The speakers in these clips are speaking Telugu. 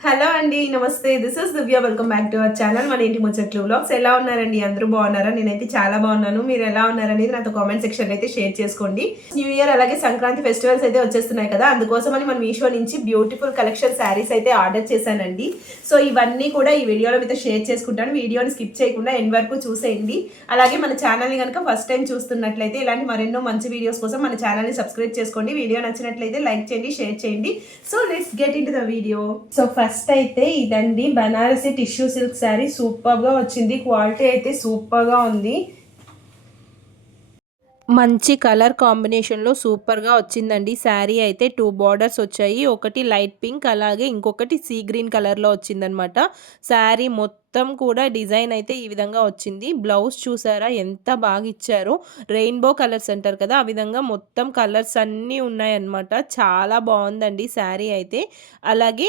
హలో అండి. నమస్తే. This is Divya. Welcome back to our channel. మన ఇంటి ముచ్చట్లు వ్లాగ్స్. ఎలా ఉన్నారండి? అందరూ బాగున్నారా? నేనైతే చాలా బాగున్నాను. మీరు ఎలా ఉన్నారనేది నాతో కామెంట్ సెక్షన్‌లో అయితే షేర్ చేసుకోండి. న్యూ ఇయర్ అలాగే సంక్రాంతి ఫెస్టివల్స్ అయితే వచ్చేస్తున్నాయి కదా! అందుకోసమని మన మీషో నుంచి బ్యూటిఫుల్ కలెక్షన్ శారీస్ అయితే ఆర్డర్ చేశానండి. సో ఇవన్నీ కూడా ఈ వీడియోలో మీతో షేర్ చేసుకుంటాను. వీడియోని స్కిప్ చేయకుండా ఎండ్ వరకు చూసేయండి. అలాగే మన ఛానల్‌ని గనుక ఫస్ట్ టైం చూస్తున్నట్లయితే ఇలాంటి మరెన్నో మంచి వీడియోస్ కోసం మన ఛానల్‌ని సబ్స్క్రైబ్ చేసుకోండి. వీడియో నచ్చినట్లయితే లైక్ చేయండి, షేర్ చేయండి. So let's get into the video. So first అయితే ఇదండి బనారసి టిష్యూ సిల్క్ శారీ. సూపర్గా వచ్చింది. క్వాలిటీ అయితే సూపర్గా ఉంది. మంచి కలర్ కాంబినేషన్లో సూపర్గా వచ్చిందండి శారీ అయితే. 2 బార్డర్స్ వచ్చాయి. ఒకటి లైట్ పింక్, అలాగే ఇంకొకటి సీ గ్రీన్ కలర్లో వచ్చిందనమాట. శారీ మొత్తం కూడా డిజైన్ అయితే ఈ విధంగా వచ్చింది. బ్లౌజ్ చూసారా ఎంత బాగా ఇచ్చారో. రెయిన్బో కలర్స్ అంటారు కదా, ఆ విధంగా మొత్తం కలర్స్ అన్నీ ఉన్నాయన్నమాట. చాలా బాగుందండి శారీ అయితే. అలాగే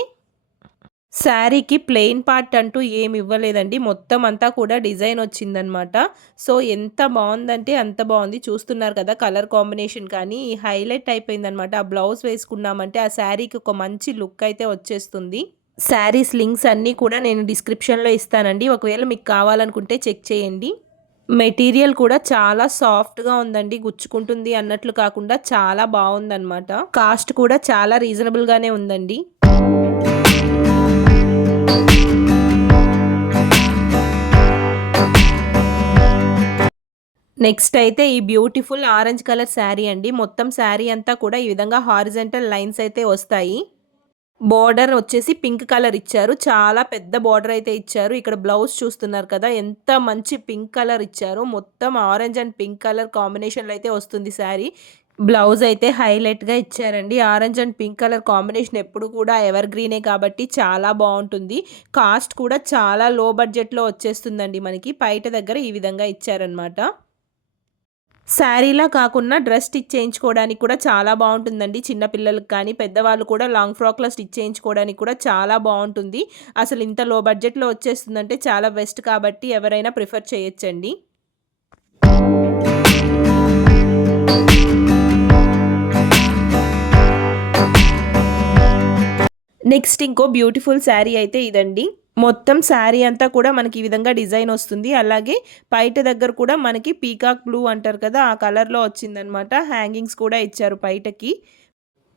శారీకి ప్లెయిన్ పార్ట్ అంటూ ఏమి ఇవ్వలేదండి. మొత్తం అంతా కూడా డిజైన్ వచ్చిందనమాట. సో ఎంత బాగుందంటే అంత బాగుంది. చూస్తున్నారు కదా కలర్ కాంబినేషన్ కానీ హైలైట్ అయిపోయిందనమాట. ఆ బ్లౌజ్ వేసుకున్నామంటే ఆ శారీకి ఒక మంచి లుక్ అయితే వచ్చేస్తుంది. శారీస్ లింక్స్ అన్నీ కూడా నేను డిస్క్రిప్షన్లో ఇస్తానండి. ఒకవేళ మీకు కావాలనుకుంటే చెక్ చేయండి. మెటీరియల్ కూడా చాలా సాఫ్ట్గా ఉందండి. గుచ్చుకుంటుంది అన్నట్లు కాకుండా చాలా బాగుందన్నమాట. కాస్ట్ కూడా చాలా రీజనబుల్గానే ఉందండి. నెక్స్ట్ అయితే ఈ బ్యూటిఫుల్ ఆరెంజ్ కలర్ శారీ అండి. మొత్తం శారీ అంతా కూడా ఈ విధంగా హారిజంటల్ లైన్స్ అయితే వస్తాయి. బోర్డర్ వచ్చేసి పింక్ కలర్ ఇచ్చారు. చాలా పెద్ద బోర్డర్ అయితే ఇచ్చారు. ఇక్కడ బ్లౌజ్ చూస్తున్నారు కదా ఎంత మంచి పింక్ కలర్ ఇచ్చారు. మొత్తం ఆరెంజ్ అండ్ పింక్ కలర్ కాంబినేషన్లో అయితే వస్తుంది శారీ. బ్లౌజ్ అయితే హైలైట్గా ఇచ్చారండి. Orange and pink colour combination ఎప్పుడు కూడా ఎవర్ గ్రీనే కాబట్టి చాలా బాగుంటుంది. కాస్ట్ కూడా చాలా లో బడ్జెట్లో వచ్చేస్తుందండి మనకి. పైట దగ్గర ఈ విధంగా ఇచ్చారనమాట. శారీలా కాకుండా డ్రెస్ స్టిచ్ చేయించుకోవడానికి కూడా చాలా బాగుంటుందండి. చిన్న పిల్లలకి కానీ పెద్దవాళ్ళు కూడా లాంగ్ ఫ్రాక్లో స్టిచ్ చేయించుకోవడానికి కూడా చాలా బాగుంటుంది. అసలు ఇంత లో బడ్జెట్లో వచ్చేస్తుందంటే చాలా బెస్ట్ కాబట్టి ఎవరైనా ప్రిఫర్ చేయొచ్చండి. నెక్స్ట్ ఇంకో బ్యూటిఫుల్ శారీ అయితే ఇదండి. మొత్తం శారీ అంతా కూడా మనకి ఈ విధంగా డిజైన్ వస్తుంది. అలాగే పైట దగ్గర కూడా మనకి పీకాక్ బ్లూ అంటారు కదా, ఆ కలర్లో వచ్చిందనమాట. హ్యాంగింగ్స్ కూడా ఇచ్చారు పైటకి.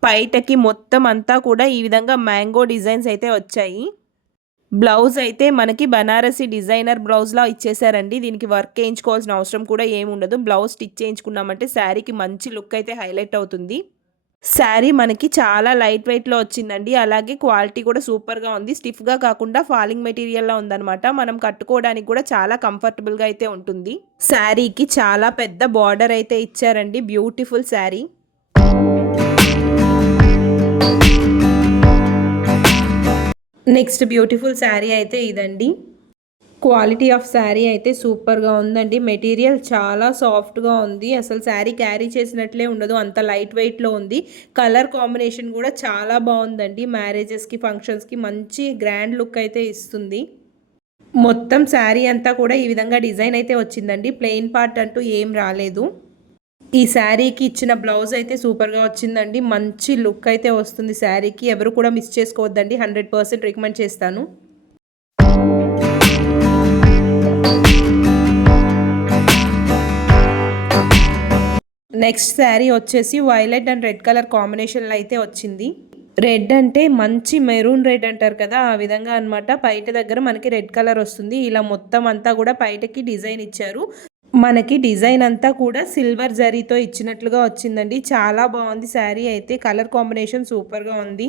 పైటకి మొత్తం అంతా కూడా ఈ విధంగా మ్యాంగో డిజైన్స్ అయితే వచ్చాయి. బ్లౌజ్ అయితే మనకి బనారసి డిజైనర్ బ్లౌజ్లా ఇచ్చేసారండి. దీనికి వర్క్ వేయించుకోవాల్సిన అవసరం కూడా ఏముండదు. బ్లౌజ్ స్టిచ్ చేయించుకున్నామంటే శారీకి మంచి లుక్ అయితే హైలైట్ అవుతుంది. శారీ మనకి చాలా లైట్ వెయిట్లో వచ్చిందండి. అలాగే క్వాలిటీ కూడా సూపర్గా ఉంది. స్టిఫ్గా కాకుండా ఫాలింగ్ మెటీరియల్లా ఉందనమాట. మనం కట్టుకోవడానికి కూడా చాలా కంఫర్టబుల్గా అయితే ఉంటుంది. శారీకి చాలా పెద్ద బార్డర్ అయితే ఇచ్చారండి. Beautiful sari. Next beautiful sari అయితే ఇదండి. క్వాలిటీ ఆఫ్ శారీ అయితే సూపర్గా ఉందండి. మెటీరియల్ చాలా సాఫ్ట్గా ఉంది. అసలు శారీ క్యారీ చేసినట్లే ఉండదు, అంత లైట్ వెయిట్లో ఉంది. కలర్ కాంబినేషన్ కూడా చాలా బాగుందండి. మ్యారేజెస్కి ఫంక్షన్స్కి మంచి గ్రాండ్ లుక్ అయితే ఇస్తుంది. మొత్తం శారీ అంతా కూడా ఈ విధంగా డిజైన్ అయితే వచ్చిందండి. ప్లెయిన్ పార్ట్ అంటూ ఏం రాలేదు. ఈ శారీకి ఇచ్చిన బ్లౌజ్ అయితే సూపర్గా వచ్చిందండి. మంచి లుక్ అయితే వస్తుంది శారీకి. ఎవరు కూడా మిస్ చేసుకోవద్దండి. 100% రికమెండ్ చేస్తాను. నెక్స్ట్ శారీ వచ్చేసి వైలెట్ అండ్ రెడ్ కలర్ కాంబినేషన్లో అయితే వచ్చింది. రెడ్ అంటే మంచి మెరూన్ రెడ్ అంటారు కదా, ఆ విధంగా అనమాట. పైట దగ్గర మనకి రెడ్ కలర్ వస్తుంది. ఇలా మొత్తం అంతా కూడా పైటకి డిజైన్ ఇచ్చారు. మనకి డిజైన్ అంతా కూడా సిల్వర్ జరీతో ఇచ్చినట్లుగా వచ్చిందండి. చాలా బాగుంది శారీ అయితే. కలర్ కాంబినేషన్ సూపర్గా ఉంది.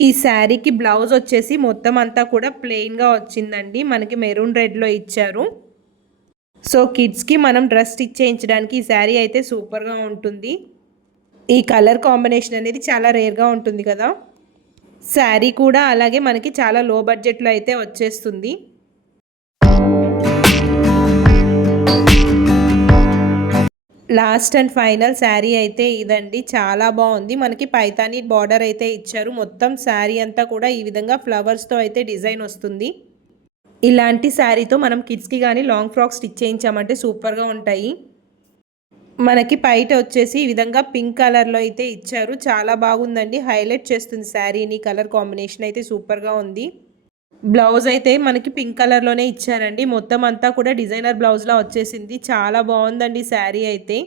ఈ శారీకి బ్లౌజ్ వచ్చేసి మొత్తం అంతా కూడా ప్లెయిన్గా వచ్చిందండి. మనకి మెరూన్ రెడ్లో ఇచ్చారు. సో కిడ్స్కి మనం డ్రెస్ స్టిచ్ చేయించడానికి ఈ శారీ అయితే సూపర్గా ఉంటుంది. ఈ కలర్ కాంబినేషన్ అనేది చాలా రేర్గా ఉంటుంది కదా. శారీ కూడా అలాగే మనకి చాలా లో బడ్జెట్లో అయితే వచ్చేస్తుంది. లాస్ట్ అండ్ ఫైనల్ శారీ అయితే ఇదండి. చాలా బాగుంది. మనకి పైతానీ బార్డర్ అయితే ఇచ్చారు. మొత్తం శారీ అంతా కూడా ఈ విధంగా ఫ్లవర్స్తో అయితే డిజైన్ వస్తుంది. ఇలాంటి శారీతో మనం కిడ్స్కి కానీ లాంగ్ ఫ్రాక్ స్టిచ్ చేయించామంటే సూపర్గా ఉంటాయి. మనకి బయట వచ్చేసి ఈ విధంగా పింక్ కలర్‌లో అయితే ఇచ్చారు. చాలా బాగుందండి. హైలైట్ చేస్తుంది శారీని. కలర్ కాంబినేషన్ అయితే సూపర్‌గా ఉంది. బ్లౌజ్ అయితే మనకి పింక్ కలర్‌లోనే ఇచ్చారండి. మొత్తం అంతా కూడా డిజైనర్ బ్లౌజ్‌లా వచ్చేసింది. చాలా బావుందండి శారీ అయితే.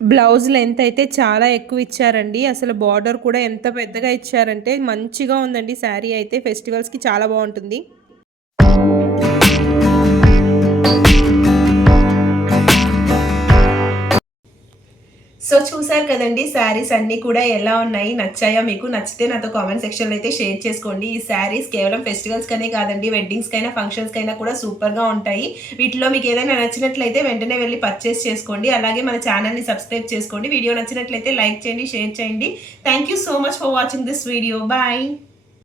బ్లౌజ్ లెంత్ అయితే చాలా ఎక్కువ ఇచ్చారండి. అసలు బార్డర్ కూడా ఎంత పెద్దగా ఇచ్చారంటే మంచిగా ఉందండి శారీ అయితే. ఫెస్టివల్స్‌కి చాలా బావుంటుంది. సో చూసారు కదండీ శారీస్ అన్నీ కూడా ఎలా ఉన్నాయి? నచ్చాయా మీకు? నచ్చితే నాతో కామెంట్ సెక్షన్‌లో అయితే షేర్ చేసుకోండి. ఈ శారీస్ కేవలం ఫెస్టివల్స్‌కనే కాదండి, వెడ్డింగ్స్‌కైనా, ఫంక్షన్స్‌కైనా కూడా సూపర్‌గా ఉంటాయి. వీటిలో మీకు ఏదైనా నచ్చినట్లయితే వెంటనే వెళ్లి పర్చేస్ చేసుకోండి. అలాగే మన ఛానెల్‌ని సబ్స్క్రైబ్ చేసుకోండి. వీడియో నచ్చినట్లయితే లైక్ చేయండి, షేర్ చేయండి. Thank you so much for watching this video. By.